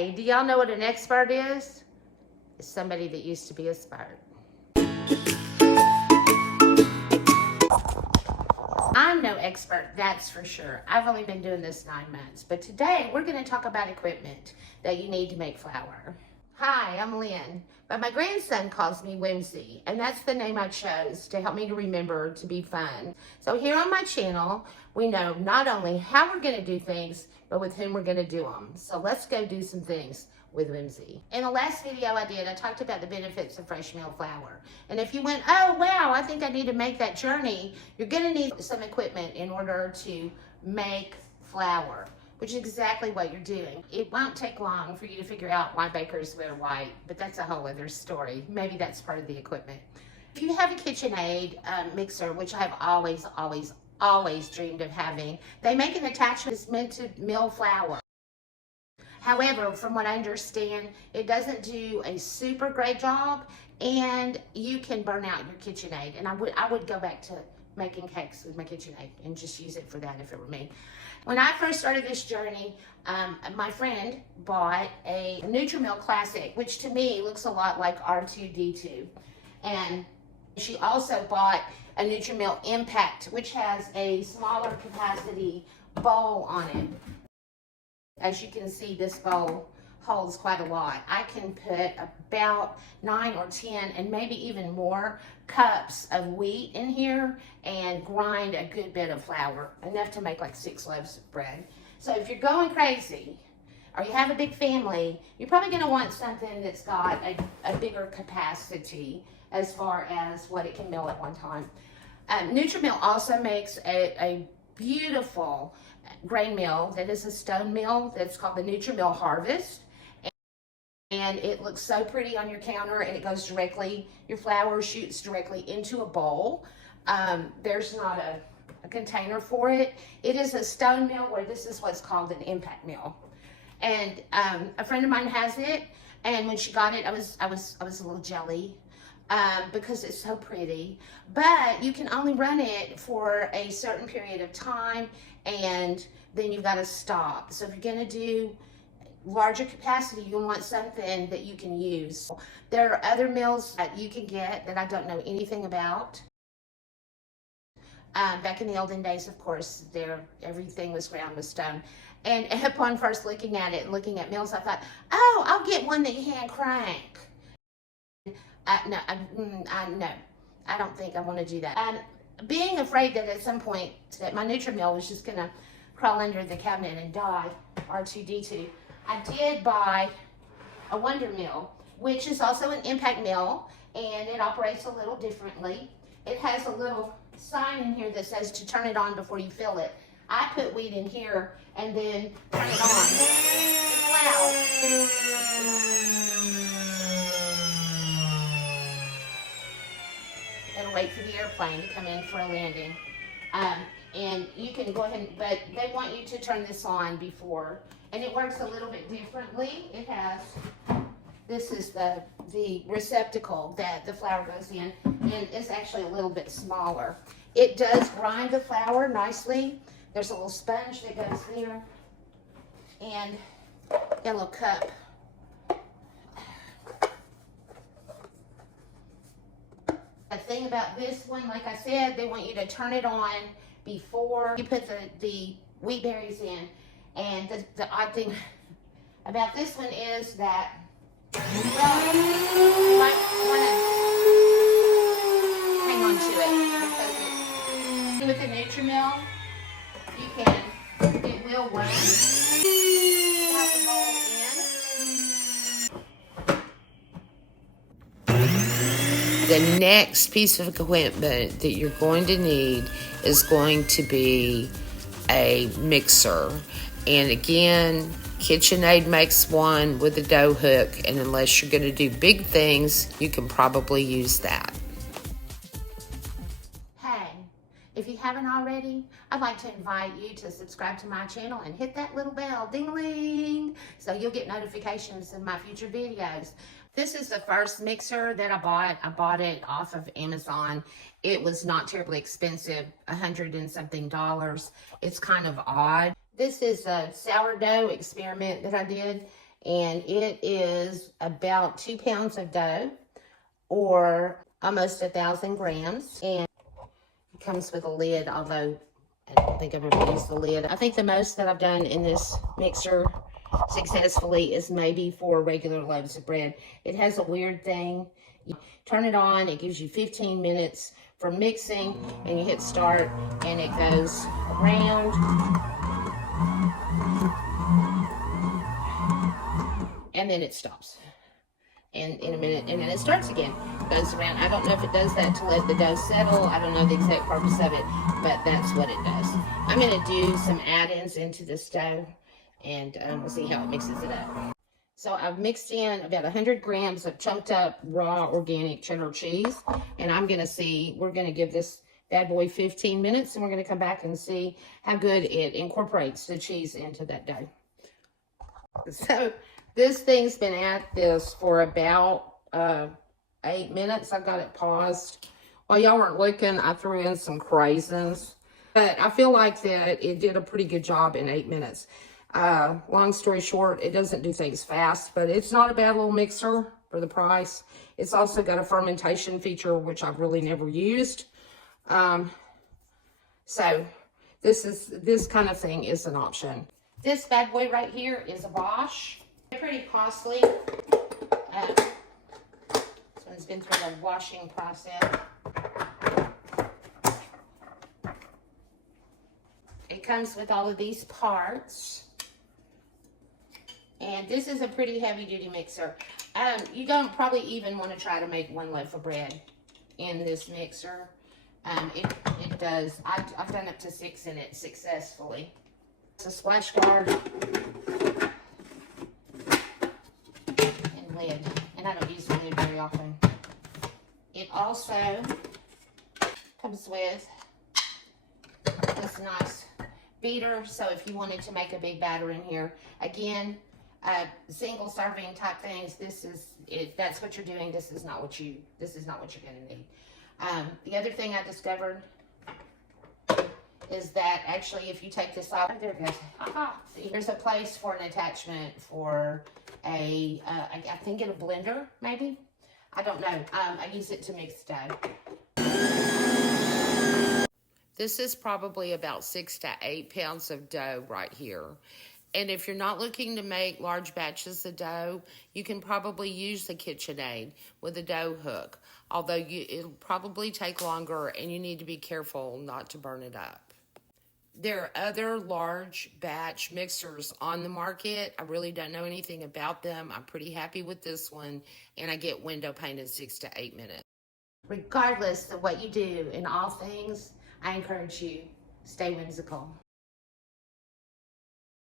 Hey, do y'all know what an expert is? It's somebody that used to be a spurt. I'm no expert, that's for sure. I've only been doing this 9 months, but today we're going to talk about equipment that you need to make flour. Hi, I'm Lynn, but my grandson calls me Whimsy, and that's the name I chose to help me to remember to be fun. So here on my channel, we know not only how we're going to do things, but with whom we're going to do them. So let's go do some things with Whimsy. In the last video I did, I talked about the benefits of fresh mill flour. And if you went, oh wow, I think I need to make that journey, you're going to need some equipment in order to make flour, which is exactly what you're doing. It won't take long for you to figure out why bakers wear white, but that's a whole other story. Maybe that's part of the equipment. If you have a KitchenAid mixer, which I have always dreamed of having, they make an attachment that's meant to mill flour. However, from what I understand, it doesn't do a super great job, and you can burn out your KitchenAid. And I would go back to making cakes with my KitchenAid and just use it for that if it were me. When I first started this journey, my friend bought a Nutri-Mill Classic, which to me looks a lot like R2-D2. And she also bought a Nutri-Mill Impact, which has a smaller capacity bowl on it. As you can see, this bowl holds quite a lot. I can put about 9 or 10 and maybe even more cups of wheat in here and grind a good bit of flour, enough to make like 6 loaves of bread. So if you're going crazy or you have a big family, you're probably going to want something that's got a bigger capacity as far as what it can mill at one time. Nutri-Mill also makes a beautiful grain mill that is a stone mill that's called the Nutri-Mill Harvest. And it looks so pretty on your counter, and it goes directly, your flour shoots directly into a bowl. There's not a container for it. It is a stone mill where this is what's called an impact mill. And a friend of mine has it, and when she got it, I was a little jelly. Because it's so pretty, but you can only run it for a certain period of time, and then you've got to stop. So if you're going to do larger capacity, you want something that you can use. There are other mills that you can get that I don't know anything about. Back in the olden days, of course, everything was ground with stone. And upon first looking at it and looking at mills, I thought, oh, I'll get one that you hand crank. No, I don't think I want to do that. Being afraid that at some point that my Nutri-Mill was just going to crawl under the cabinet and die, R2-D2, I did buy a Wonder Mill, which is also an impact mill, and it operates a little differently. It has a little sign in here that says to turn it on before you fill it. I put wheat in here and then turn it on. It's loud. It'll wait for the airplane to come in for a landing. And you can go ahead, but they want you to turn this on before, and it works a little bit differently. It has, this is the receptacle that the flour goes in, and it's actually a little bit smaller. It does grind the flour nicely. There's a little sponge that goes there, and a little cup. The thing about this one, like I said, they want you to turn it on before you put the wheat berries in. And the odd thing about this one is that, well, you might want to hang on to it, because with the Nutri-Mill, it will run. Have the bowl in. The next piece of equipment that you're going to need is going to be a mixer. And again, KitchenAid makes one with a dough hook, and unless you're going to do big things, you can probably use that. Hey, if you haven't already, I'd like to invite you to subscribe to my channel and hit that little bell, ding-a-ling, so you'll get notifications of my future videos. This is the first mixer that I bought. I bought it off of Amazon. It was not terribly expensive, $100 and something. It's kind of odd. This is a sourdough experiment that I did, And it is about 2 pounds of dough, or almost 1,000 grams. And it comes with a lid, although I don't think I've ever used the lid. I think the most that I've done in this mixer successfully is maybe 4 regular loaves of bread. It has a weird thing. You turn it on, it gives you 15 minutes for mixing, and you hit start, and it goes around. And then it stops. And in a minute, and then it starts again. Goes around. I don't know if it does that to let the dough settle. I don't know the exact purpose of it, but that's what it does. I'm going to do some add-ins into this dough, and we'll see how it mixes it up. So I've mixed in about 100 grams of chunked up raw organic cheddar cheese, and I'm going to see, we're going to give this bad boy 15 minutes, and we're going to come back and see how good it incorporates the cheese into that dough. So this thing's been at this for about 8 minutes. I got it paused. While y'all weren't looking, I threw in some craisins. But I feel like that it did a pretty good job in 8 minutes. Long story short, it doesn't do things fast, but it's not a bad little mixer for the price. It's also got a fermentation feature, which I've really never used. So this kind of thing is an option. This bad boy right here is a Bosch. They're pretty costly. This one's been through the washing process. It comes with all of these parts. And this is a pretty heavy-duty mixer. You don't probably even want to try to make 1 loaf of bread in this mixer. It does. I've done up to 6 in it successfully. It's a splash guard and lid, and I don't use the lid very often. It also comes with this nice beater, so if you wanted to make a big batter in here, again, single serving type things, this is it. That's what you're doing. This is not what you're going to need. The other thing I discovered is that actually if you take this off, there it goes. See, there's a place for an attachment for I think in a blender, maybe. I don't know. I use it to mix dough. This is probably about 6 to 8 pounds of dough right here. And if you're not looking to make large batches of dough, you can probably use the KitchenAid with a dough hook. Although it'll probably take longer, and you need to be careful not to burn it up. There are other large batch mixers on the market. I really don't know anything about them. I'm pretty happy with this one, and I get window pane in 6 to 8 minutes. Regardless of what you do in all things, I encourage you, stay whimsical.